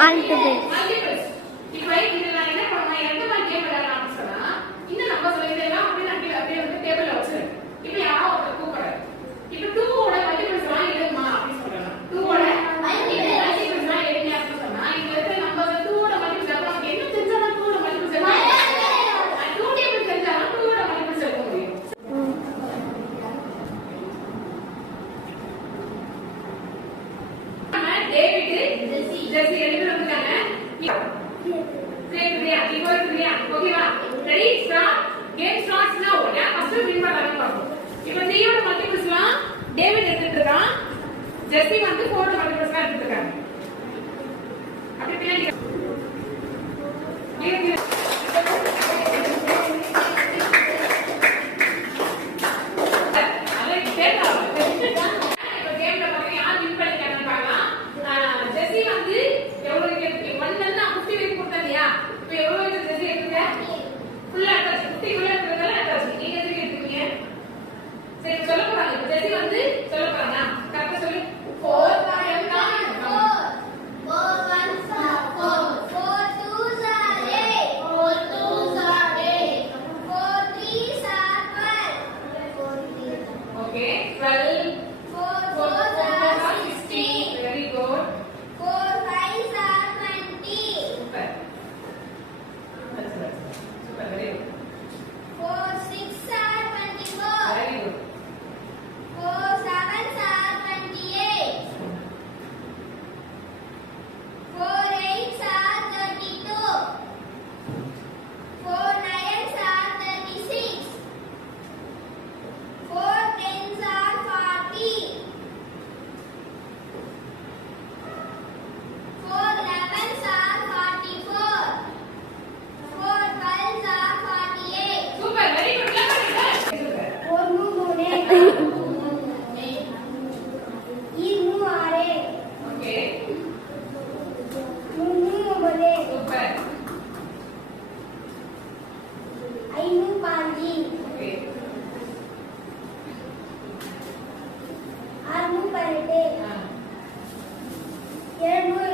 Multiples. இப்போ இதெல்லாம் என்ன பண்ணலாம், எந்த மாதிரி கேம் விளையாடலாம்னு சொன்னா இந்த நம்பர் இதெல்லாம் அப்படியே வந்து டேபிள்ல வச்சிரு. இப்போ யாராவது ஒருத்தர் கூப்பிடுறாரு. இப்போ 2 ஓட மல்டிபிள்ஸ்லாம் எழுதுமா அப்படின்னு சொல்லலாம். 2 ஓட மல்டிபிள்ஸ்லாம் எழுதுங்க அப்படின்னு சொன்னா இங்க இருக்கிற நம்பர்ஸ் 2 ஓட மல்டிபிள்ஸ் அப்ப நமக்கு என்ன தெரிஞ்சாலும் 2 ஓட மல்டிபிள்ஸ் எழுதலாம். 2 டேபிள் தெரிஞ்சாலும் 2 ஓட மல்டிபிள்ஸ் எழுத முடியும். டேவிட் ஜெசி எழுதிருக்காங்க. சரியா இப்போ சரியா ஓகேவா ரெடி ஸ்டார்ட் கேம் ஸ்டார்ட்ஸ் நவ நான் ஃபர்ஸ்ட் வின் பண்ணலாம் பாப்போம். இப்போ 3 ஓட மல்டிபிள்ஸ்லாம் டேவிட் எடுத்துட்டு இருக்கான். ஜெசி வந்து 4 ஓட மல்டிபிள்ஸ்லாம் எடுத்துட்டு இருக்காங்க. அப்படியே பின்னாடி Yes.